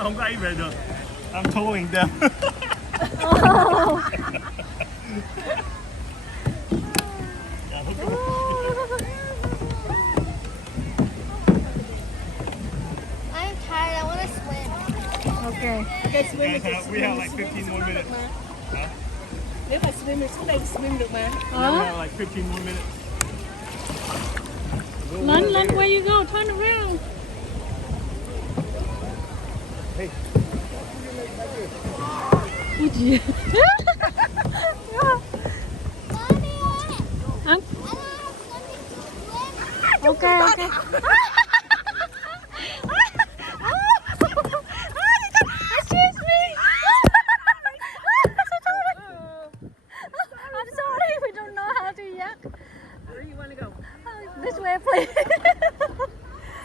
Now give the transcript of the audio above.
là không có ấy về được. I'm towing them. I'm tired. I want to swim. Okay. Okay, swim Guys, được. we have like 15 more minutes. Huh? Nếu mà swim thì xuống đây swim được mà. We have like 15 more minutes. Lân, where you go? Turn around. Hey. Ui chị. Mommy, Hả? I don't have nothing to swim. Okay.